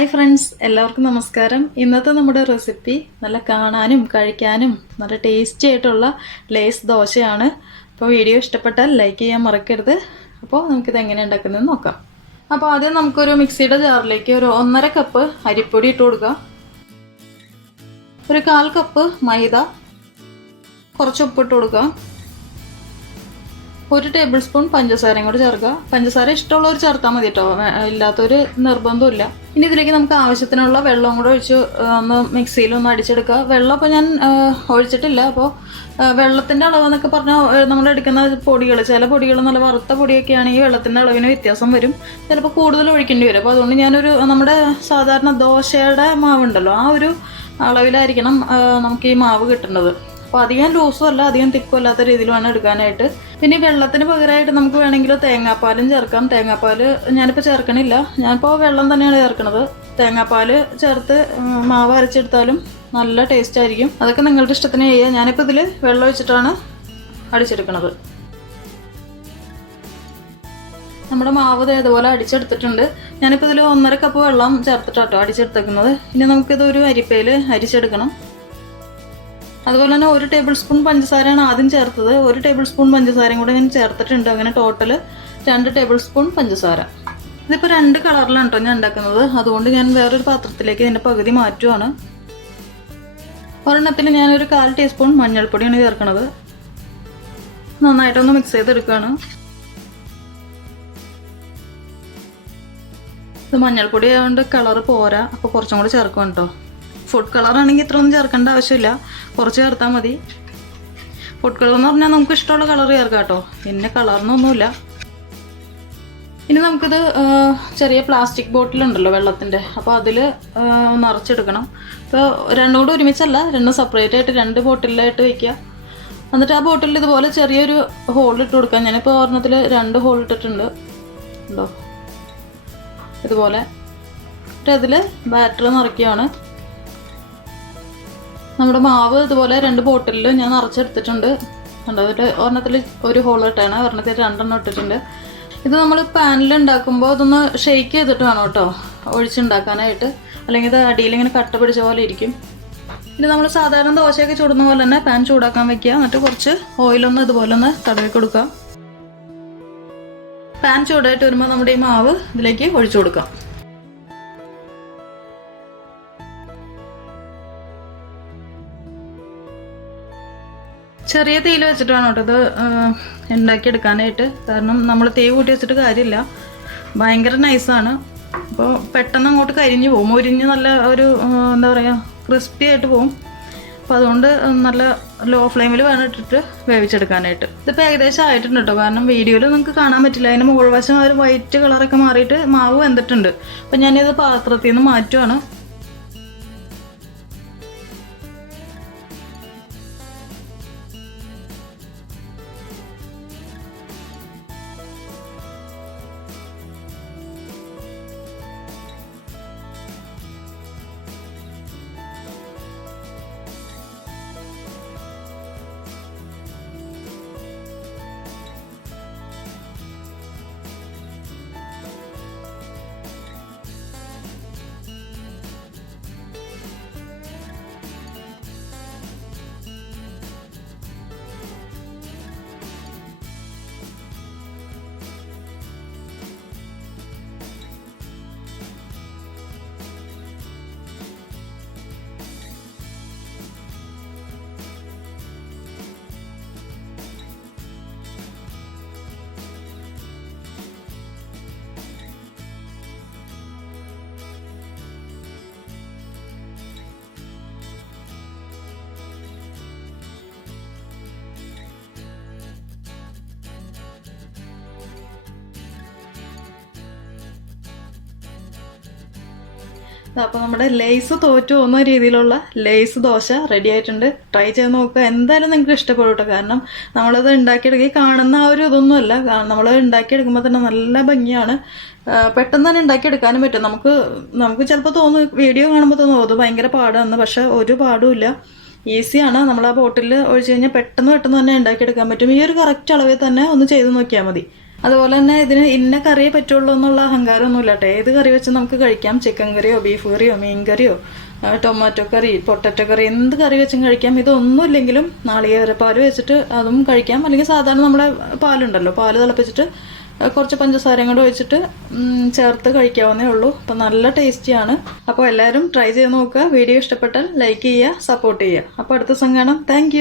Hi friends, എല്ലാവർക്കും നമസ്കാരം. ഇന്നത്തെ നമ്മുടെ റെസിപ്പി നല്ല കാണാനും കഴിക്കാനും നല്ല ടേസ്റ്റി ആയിട്ടുള്ള ലേസ് ദോശയാണ്. അപ്പോൾ വീഡിയോ ഇഷ്ടപ്പെട്ടാൽ ലൈക്ക് ചെയ്യാൻ മറക്കരുത്. അപ്പോൾ നമുക്കിത് എങ്ങനെ ഉണ്ടാക്കുന്നതെന്ന് നോക്കാം. അപ്പോൾ ആദ്യം നമുക്കൊരു മിക്സിയുടെ ജാറിലേക്ക് ഒരു 1.5 കപ്പ് അരിപ്പൊടി ഇട്ട് കൊടുക്കാം. ഒരു 1/4 കപ്പ് മൈദ, കുറച്ച് ഉപ്പിട്ട് കൊടുക്കാം. 1 ടേബിൾ സ്പൂൺ പഞ്ചസാരയും കൂടെ ചേർക്കുക. പഞ്ചസാര ഇഷ്ടമുള്ളവർ ചേർത്താൽ മതി കേട്ടോ, ഇല്ലാത്തൊരു നിർബന്ധമില്ല. ഇനി ഇതിലേക്ക് നമുക്ക് ആവശ്യത്തിനുള്ള വെള്ളം കൂടെ ഒഴിച്ച് ഒന്ന് മിക്സിയിലൊന്ന് അടിച്ചെടുക്കുക. വെള്ളം അപ്പോൾ ഞാൻ ഒഴിച്ചിട്ടില്ല. അപ്പോൾ വെള്ളത്തിൻ്റെ അളവെന്നൊക്കെ പറഞ്ഞാൽ നമ്മൾ എടുക്കുന്ന പൊടികൾ, ചില പൊടികൾ നല്ല വറുത്ത പൊടിയൊക്കെ ആണെങ്കിൽ വെള്ളത്തിൻ്റെ അളവിന് വ്യത്യാസം വരും, ചിലപ്പോൾ കൂടുതൽ ഒഴിക്കേണ്ടി വരും. അപ്പോൾ അതുകൊണ്ട് ഞാനൊരു നമ്മുടെ സാധാരണ ദോശയുടെ മാവുണ്ടല്ലോ, ആ ഒരു അളവിലായിരിക്കണം നമുക്ക് ഈ മാവ് കിട്ടുന്നത്. അപ്പോൾ അധികം ലൂസും അല്ല അധികം തിക്കും അല്ലാത്ത രീതിയിൽ വേണം എടുക്കാനായിട്ട്. പിന്നെ വെള്ളത്തിന് പകരമായിട്ട് നമുക്ക് വേണമെങ്കിൽ തേങ്ങാപ്പാലും ചേർക്കാം. തേങ്ങാപ്പാൽ ഞാനിപ്പോൾ ചേർക്കണില്ല, ഞാനിപ്പോൾ വെള്ളം തന്നെയാണ് ചേർക്കണത്. തേങ്ങാപ്പാൽ ചേർത്ത് മാവ് അരച്ചെടുത്താലും നല്ല ടേസ്റ്റ് ആയിരിക്കും. അതൊക്കെ നിങ്ങളുടെ ഇഷ്ടത്തിന് ചെയ്യുക. ഞാനിപ്പോൾ ഇതിൽ വെള്ളം ഒഴിച്ചിട്ടാണ് അടിച്ചെടുക്കണത്. നമ്മുടെ മാവ് ഇതുപോലെ അടിച്ചെടുത്തിട്ടുണ്ട്. ഞാനിപ്പോൾ ഇതിൽ 1.5 കപ്പ് വെള്ളം ചേർത്തിട്ടാട്ടോ അടിച്ചെടുത്തേക്കുന്നത്. ഇനി നമുക്കിത് ഒരു അരിപ്പയിൽ അരിച്ചെടുക്കണം. അതുപോലെ തന്നെ 1 ടേബിൾ സ്പൂൺ പഞ്ചസാരയാണ് ആദ്യം ചേർത്തത്. 1 ടേബിൾ സ്പൂൺ പഞ്ചസാരയും കൂടെ ഞാൻ ചേർത്തിട്ടുണ്ട്. അങ്ങനെ ടോട്ടൽ 2 ടേബിൾ സ്പൂൺ പഞ്ചസാര. ഇതിപ്പോൾ 2 കളറിലാണ് കേട്ടോ ഞാൻ ഉണ്ടാക്കുന്നത്. അതുകൊണ്ട് ഞാൻ വേറൊരു പാത്രത്തിലേക്ക് ഇതിൻ്റെ പകുതി മാറ്റുവാണ്. ഒരെണ്ണത്തിൽ ഞാനൊരു 1/4 ടീസ്പൂൺ മഞ്ഞൾപ്പൊടിയാണ് ചേർക്കുന്നത്. നന്നായിട്ടൊന്ന് മിക്സ് ചെയ്തെടുക്കുകയാണ്. ഇത് മഞ്ഞൾപ്പൊടി ആയതുകൊണ്ട് കളറ് പോരാ, അപ്പോൾ കുറച്ചും കൂടെ ചേർക്കും കേട്ടോ. ഫുഡ് കളറാണെങ്കിൽ ഇത്ര ഒന്നും ചേർക്കേണ്ട ആവശ്യമില്ല, കുറച്ച് ചേർത്താൽ മതി. ഫുഡ് കളർ എന്ന് പറഞ്ഞാൽ നമുക്ക് ഇഷ്ടമുള്ള കളർ ചേർക്കാം കേട്ടോ, പിന്നെ കളറിനൊന്നുമില്ല. ഇനി നമുക്കിത് ചെറിയ പ്ലാസ്റ്റിക് ബോട്ടിലുണ്ടല്ലോ വെള്ളത്തിൻ്റെ, അപ്പോൾ അതിൽ നിറച്ചെടുക്കണം. ഇപ്പോൾ രണ്ടും കൂടെ ഒരുമിച്ചല്ല, രണ്ടും സെപ്പറേറ്റ് ആയിട്ട് 2 ബോട്ടിലായിട്ട് വയ്ക്കുക. എന്നിട്ട് ആ ബോട്ടിൽ ഇതുപോലെ ചെറിയൊരു ഹോൾ ഇട്ട് കൊടുക്കാം. ഞാനിപ്പോൾ ഒരെണ്ണത്തിൽ 2 ഹോൾ ഇട്ടിട്ടുണ്ട് ഉണ്ടോ, ഇതുപോലെ. എന്നിട്ട് അതിൽ ബാറ്റർ നിറയ്ക്കുകയാണ്. നമ്മുടെ മാവ് ഇതുപോലെ 2 ബോട്ടിലിൽ ഞാൻ നിറച്ചെടുത്തിട്ടുണ്ട്. കണ്ടോ, അതിൽ ഒരെണ്ണത്തിൽ 1 ഹോൾ ഇട്ടാണ്, ഒരെണ്ണത്തിൽ 2 ഇട്ടിട്ടുണ്ട്. ഇത് നമ്മൾ പാനിൽ ഉണ്ടാക്കുമ്പോൾ ഇതൊന്ന് ഷെയ്ക്ക് ചെയ്തിട്ട് വേണം കേട്ടോ ഒഴിച്ചുണ്ടാക്കാനായിട്ട്, അല്ലെങ്കിൽ ഇത് അടിയിൽ ഇങ്ങനെ കട്ട പിടിച്ച പോലെ ഇരിക്കും. ഇനി നമ്മൾ സാധാരണ ദോശയൊക്കെ ചൂടുന്ന പോലെ തന്നെ പാൻ ചൂടാക്കാൻ വെക്കുക. എന്നിട്ട് കുറച്ച് ഓയിലൊന്ന് ഇതുപോലെ ഒന്ന് തടവി കൊടുക്കുക. പാൻ ചൂടായിട്ട് വരുമ്പോൾ നമ്മുടെ ഈ മാവ് ഇതിലേക്ക് ഒഴിച്ചു കൊടുക്കാം. ചെറിയ തീയിൽ വെച്ചിട്ട് വേണം കേട്ടോ ഇത് ഉണ്ടാക്കിയെടുക്കാനായിട്ട്. കാരണം നമ്മൾ തീ കൂട്ടി വെച്ചിട്ട് കാര്യമില്ല, ഭയങ്കര നൈസാണ്. അപ്പോൾ പെട്ടെന്ന് അങ്ങോട്ട് കരിഞ്ഞു പോകും, മുരിഞ്ഞ് നല്ല ഒരു എന്താ പറയുക ക്രിസ്പി ആയിട്ട് പോകും. അപ്പോൾ അതുകൊണ്ട് നല്ല ലോ ഫ്ലെയിമിൽ വേണം ഇട്ടിട്ട് വേവിച്ചെടുക്കാനായിട്ട്. ഇതിപ്പോൾ ഏകദേശം ആയിട്ടുണ്ട് കേട്ടോ, കാരണം വീഡിയോയിൽ നിങ്ങൾക്ക് കാണാൻ പറ്റില്ല. അതിന് മുകൾ വശം ഒരു വൈറ്റ് കളറൊക്കെ മാറിയിട്ട് മാവ് വെന്തിട്ടുണ്ട്. അപ്പോൾ ഞാനിത് പാത്രത്തിൽ നിന്ന് മാറ്റുവാണ്. അപ്പോൾ നമ്മുടെ ലേസ് തോറ്റു പോകുന്ന രീതിയിലുള്ള ലേസ് ദോശ റെഡി ആയിട്ടുണ്ട്. ട്രൈ ചെയ്ത് നോക്കുക, എന്തായാലും നിങ്ങൾക്ക് ഇഷ്ടപ്പെടും കേട്ടോ. കാരണം നമ്മളത് ഉണ്ടാക്കിയെടുക്കുക കാണുന്ന ആ ഒരു ഇതൊന്നുമല്ല, നമ്മൾ ഉണ്ടാക്കിയെടുക്കുമ്പോൾ തന്നെ നല്ല ഭംഗിയാണ്. പെട്ടെന്ന് തന്നെ ഉണ്ടാക്കിയെടുക്കാനും പറ്റും. നമുക്ക് ചിലപ്പോൾ തോന്നും, വീഡിയോ കാണുമ്പോൾ തോന്നും അത് ഭയങ്കര പാടാണെന്ന്. പക്ഷെ ഒരു പാടുമില്ല, ഈസിയാണ്. നമ്മൾ ആ ബോട്ടിൽ ഒഴിച്ച് കഴിഞ്ഞാൽ പെട്ടെന്ന് തന്നെ ഉണ്ടാക്കിയെടുക്കാൻ പറ്റും. ഈ ഒരു കറക്റ്റ് അളവിൽ തന്നെ ഒന്ന് ചെയ്ത് നോക്കിയാൽ മതി. അതുപോലെ തന്നെ ഇതിന് ഇന്ന കറിയേ പറ്റുള്ളൂ എന്നുള്ള അഹങ്കാരമൊന്നുമില്ല കേട്ടോ. ഏത് കറി വെച്ച് നമുക്ക് കഴിക്കാം. ചിക്കൻ കറിയോ ബീഫ് കറിയോ മീൻ കറിയോ ടൊമാറ്റോ കറി പൊട്ടറ്റോ കറി എന്ത് കറി വെച്ചും കഴിക്കാം. ഇതൊന്നും ഇല്ലെങ്കിലും നാളികേരപ്പാൽ വെച്ചിട്ട് അതും കഴിക്കാം. അല്ലെങ്കിൽ സാധാരണ നമ്മുടെ പാലുണ്ടല്ലോ, പാല് തിളപ്പിച്ചിട്ട് കുറച്ച് പഞ്ചസാരയും കൂടെ ഒഴിച്ചിട്ട് ചേർത്ത് കഴിക്കാവുന്നേ ഉള്ളൂ. അപ്പം നല്ല ടേസ്റ്റിയാണ്. അപ്പോൾ എല്ലാവരും ട്രൈ ചെയ്ത് നോക്കുക. വീഡിയോ ഇഷ്ടപ്പെട്ടാൽ ലൈക്ക് ചെയ്യുക, സപ്പോർട്ട് ചെയ്യുക. അപ്പോൾ അടുത്ത ദിവസം കാണാം. താങ്ക്